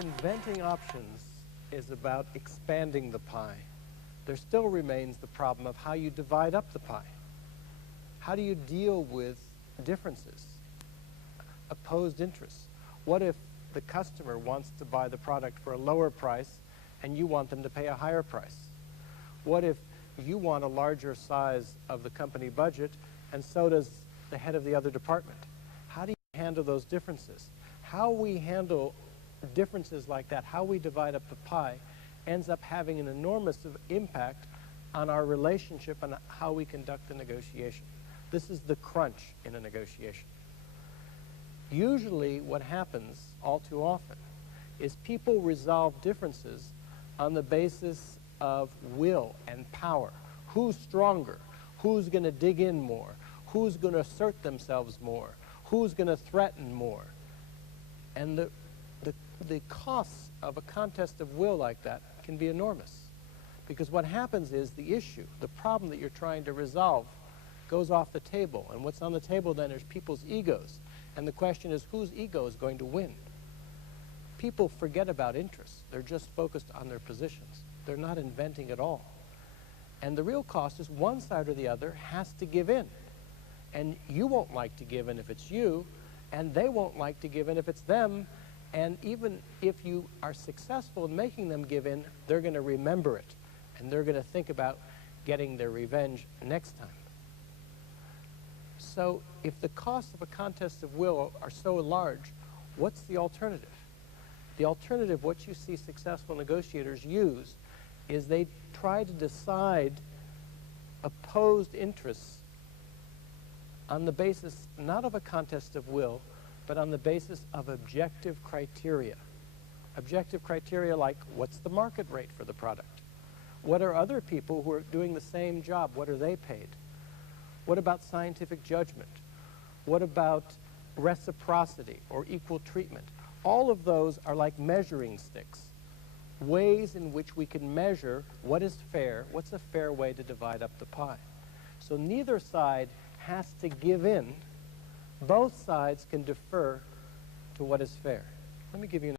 inventing options is about expanding the pie, there still remains the problem of how you divide up the pie. How do you deal with differences, opposed interests? What if the customer wants to buy the product for a lower price and you want them to pay a higher price? What if you want a larger size of the company budget and so does the head of the other department? How do you handle those differences? How we handle differences like that, how we divide up the pie, ends up having an enormous impact on our relationship and how we conduct the negotiation. This is the crunch in a negotiation. Usually what happens all too often is people resolve differences on the basis of will and power. Who's stronger? Who's going to dig in more? Who's going to assert themselves more? Who's going to threaten more? And the costs of a contest of will like that can be enormous. Because what happens is the issue, the problem that you're trying to resolve, goes off the table. And what's on the table then is people's egos. And the question is, whose ego is going to win? People forget about interests. They're just focused on their positions. They're not inventing at all. And the real cost is one side or the other has to give in. And you won't like to give in if it's you, and they won't like to give in if it's them. And even if you are successful in making them give in, they're going to remember it. And they're going to think about getting their revenge next time. So if the costs of a contest of will are so large, what's the alternative? The alternative, what you see successful negotiators use, is they try to decide opposed interests on the basis not of a contest of will, but on the basis of objective criteria. Objective criteria like, what's the market rate for the product? What are other people who are doing the same job, what are they paid? What about scientific judgment? What about reciprocity or equal treatment? All of those are like measuring sticks, ways in which we can measure what is fair, what's a fair way to divide up the pie. So neither side has to give in. Both sides can defer to what is fair. Let me give you an